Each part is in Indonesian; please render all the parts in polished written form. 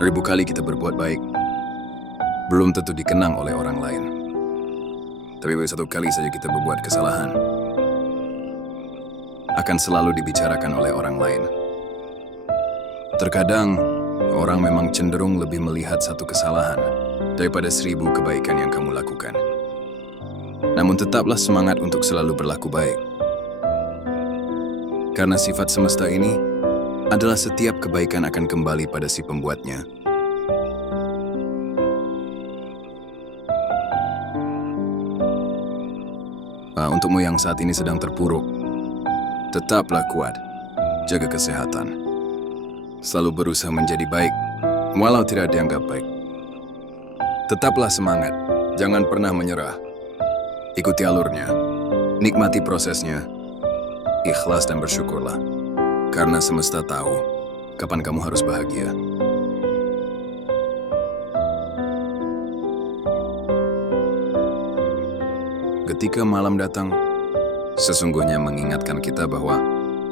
Ribu kali kita berbuat baik, belum tentu dikenang oleh orang lain. Tapi satu kali saja kita berbuat kesalahan, akan selalu dibicarakan oleh orang lain. Terkadang, orang memang cenderung lebih melihat satu kesalahan daripada 1000 kebaikan yang kamu lakukan. Namun tetaplah semangat untuk selalu berlaku baik. Karena sifat semesta ini adalah setiap kebaikan akan kembali pada si pembuatnya. Untukmu yang saat ini sedang terpuruk, tetaplah kuat, jaga kesehatan. Selalu berusaha menjadi baik, walau tidak dianggap baik. Tetaplah semangat, jangan pernah menyerah. Ikuti alurnya, nikmati prosesnya, ikhlas dan bersyukurlah. Karena semesta tahu kapan kamu harus bahagia. Ketika malam datang, sesungguhnya mengingatkan kita bahwa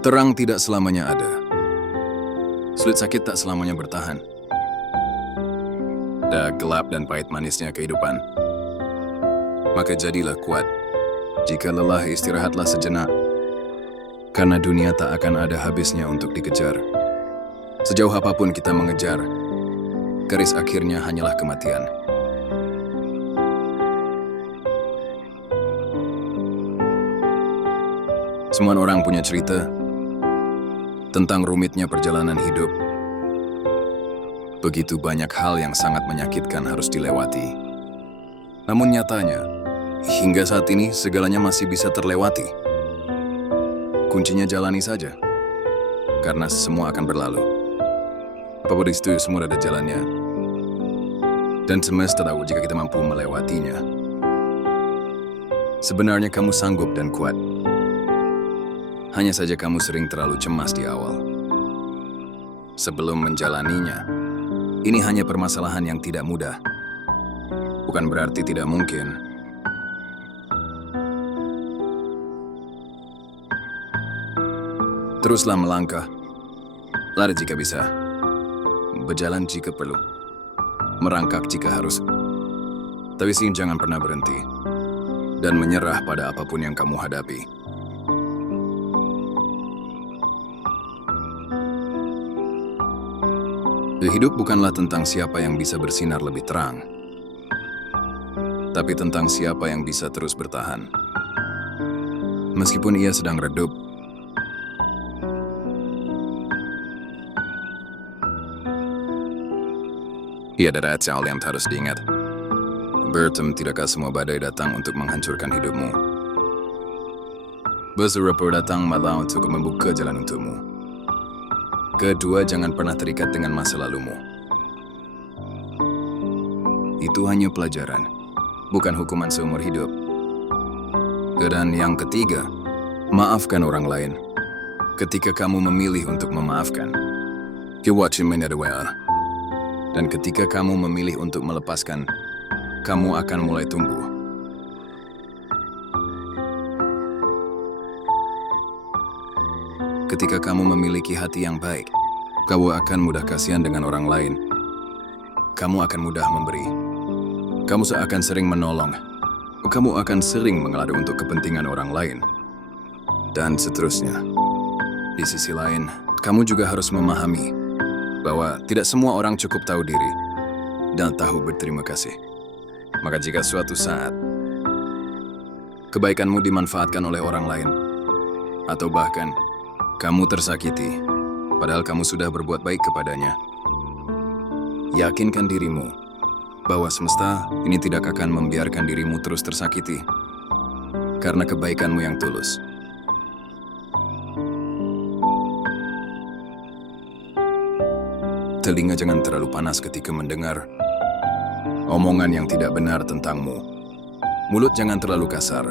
terang tidak selamanya ada. Sulit sakit tak selamanya bertahan. Ada gelap dan pahit manisnya kehidupan. Maka jadilah kuat. Jika lelah, istirahatlah sejenak. Karena dunia tak akan ada habisnya untuk dikejar. Sejauh apapun kita mengejar, garis akhirnya hanyalah kematian. Semua orang punya cerita tentang rumitnya perjalanan hidup. Begitu banyak hal yang sangat menyakitkan harus dilewati. Namun nyatanya, hingga saat ini segalanya masih bisa terlewati. Kuncinya jalani saja, karena semua akan berlalu. Apapun itu, semua ada jalannya. Dan semesta tahu jika kita mampu melewatinya. Sebenarnya kamu sanggup dan kuat. Hanya saja kamu sering terlalu cemas di awal. Sebelum menjalaninya, ini hanya permasalahan yang tidak mudah. Bukan berarti tidak mungkin. Teruslah melangkah. Lari jika bisa. Berjalan jika perlu. Merangkak jika harus. Tapi jangan pernah berhenti. Dan menyerah pada apapun yang kamu hadapi. Hidup bukanlah tentang siapa yang bisa bersinar lebih terang, tapi tentang siapa yang bisa terus bertahan. Meskipun ia sedang redup, ia ada hal yang harus diingat. Bertem, tidakkah semua badai datang untuk menghancurkan hidupmu? Beberapa datang malah untuk membuka jalan untukmu. Kedua, jangan pernah terikat dengan masa lalumu. Itu hanya pelajaran, bukan hukuman seumur hidup. Dan yang ketiga, maafkan orang lain. Ketika kamu memilih untuk memaafkan, dan ketika kamu memilih untuk melepaskan, kamu akan mulai tumbuh. Ketika kamu memiliki hati yang baik, kamu akan mudah kasihan dengan orang lain. Kamu akan mudah memberi. Kamu akan sering menolong. Kamu akan sering mengelada untuk kepentingan orang lain. Dan seterusnya. Di sisi lain, kamu juga harus memahami bahwa tidak semua orang cukup tahu diri dan tahu berterima kasih. Maka jika suatu saat kebaikanmu dimanfaatkan oleh orang lain, atau bahkan kamu tersakiti, padahal kamu sudah berbuat baik kepadanya, yakinkan dirimu bahwa semesta ini tidak akan membiarkan dirimu terus tersakiti karena kebaikanmu yang tulus. Telinga jangan terlalu panas ketika mendengar omongan yang tidak benar tentangmu. Mulut jangan terlalu kasar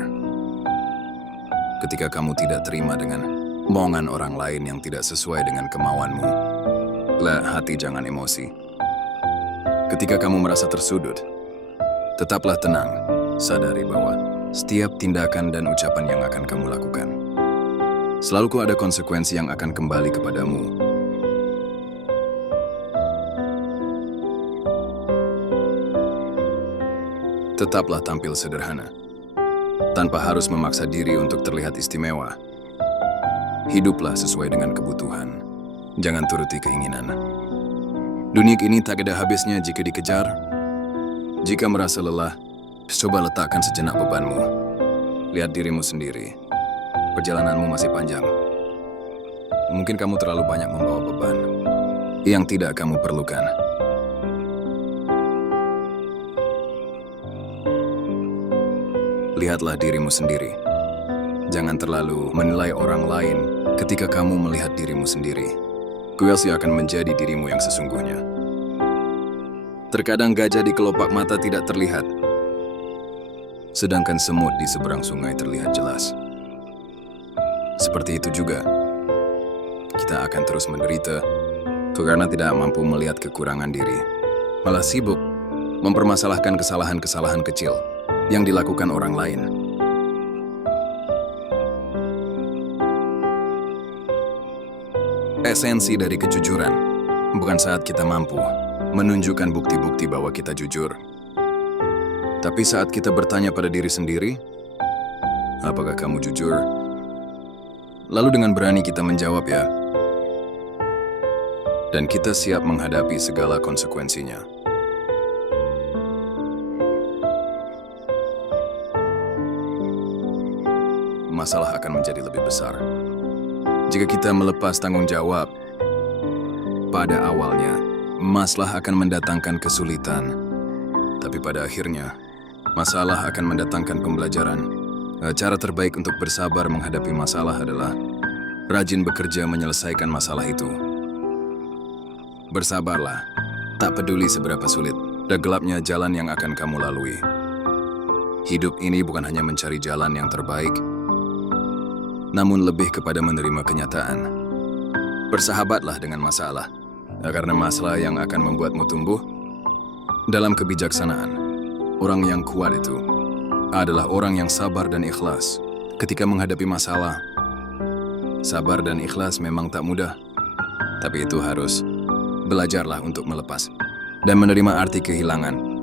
ketika kamu tidak terima dengan omongan orang lain yang tidak sesuai dengan kemauanmu. Hati jangan emosi. Ketika kamu merasa tersudut, tetaplah tenang. Sadari bahwa setiap tindakan dan ucapan yang akan kamu lakukan selalu ada konsekuensi yang akan kembali kepadamu. Tetaplah tampil sederhana, tanpa harus memaksa diri untuk terlihat istimewa. Hiduplah sesuai dengan kebutuhan, jangan turuti keinginan. Dunia ini tak ada habisnya jika dikejar. Jika merasa lelah, coba letakkan sejenak bebanmu. Lihat dirimu sendiri. Perjalananmu masih panjang. Mungkin kamu terlalu banyak membawa beban yang tidak kamu perlukan. Lihatlah dirimu sendiri. Jangan terlalu menilai orang lain ketika kamu melihat dirimu sendiri. Kuelsi akan menjadi dirimu yang sesungguhnya. Terkadang gajah di kelopak mata tidak terlihat, sedangkan semut di seberang sungai terlihat jelas. Seperti itu juga, kita akan terus menderita karena tidak mampu melihat kekurangan diri, malah sibuk mempermasalahkan kesalahan-kesalahan kecil yang dilakukan orang lain. Esensi dari kejujuran bukan saat kita mampu menunjukkan bukti-bukti bahwa kita jujur, tapi saat kita bertanya pada diri sendiri, apakah kamu jujur? Lalu dengan berani kita menjawab ya, dan kita siap menghadapi segala konsekuensinya. Masalah akan menjadi lebih besar jika kita melepas tanggung jawab. Pada awalnya, masalah akan mendatangkan kesulitan, tapi pada akhirnya, masalah akan mendatangkan pembelajaran. Cara terbaik untuk bersabar menghadapi masalah adalah rajin bekerja menyelesaikan masalah itu. Bersabarlah, tak peduli seberapa sulit dan gelapnya jalan yang akan kamu lalui. Hidup ini bukan hanya mencari jalan yang terbaik, namun lebih kepada menerima kenyataan. Bersahabatlah dengan masalah, karena masalah yang akan membuatmu tumbuh dalam kebijaksanaan. Orang yang kuat itu adalah orang yang sabar dan ikhlas ketika menghadapi masalah. Sabar dan ikhlas memang tak mudah, tapi itu harus belajarlah untuk melepas dan menerima arti kehilangan.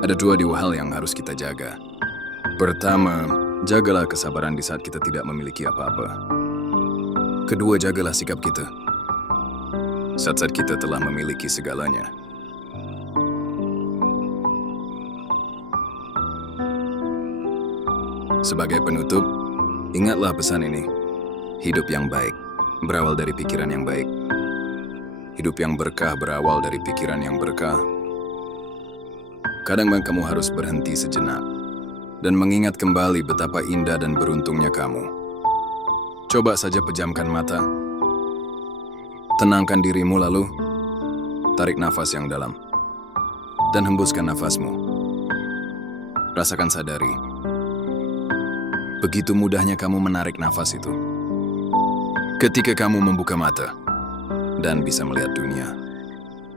Ada dua hal yang harus kita jaga. Pertama, jagalah kesabaran di saat kita tidak memiliki apa-apa. Kedua, jagalah sikap kita saat kita telah memiliki segalanya. Sebagai penutup, ingatlah pesan ini. Hidup yang baik berawal dari pikiran yang baik. Hidup yang berkah berawal dari pikiran yang berkah. Kadang kamu harus berhenti sejenak dan mengingat kembali betapa indah dan beruntungnya kamu. Coba saja pejamkan mata. Tenangkan dirimu lalu, tarik nafas yang dalam, dan hembuskan nafasmu. Rasakan sadari, begitu mudahnya kamu menarik nafas itu. Ketika kamu membuka mata dan bisa melihat dunia,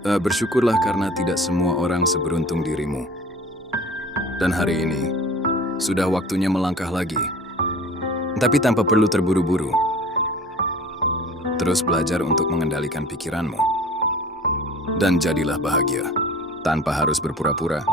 bersyukurlah karena tidak semua orang seberuntung dirimu. Dan hari ini, sudah waktunya melangkah lagi, tapi tanpa perlu terburu-buru. Terus belajar untuk mengendalikan pikiranmu. Dan jadilah bahagia, tanpa harus berpura-pura.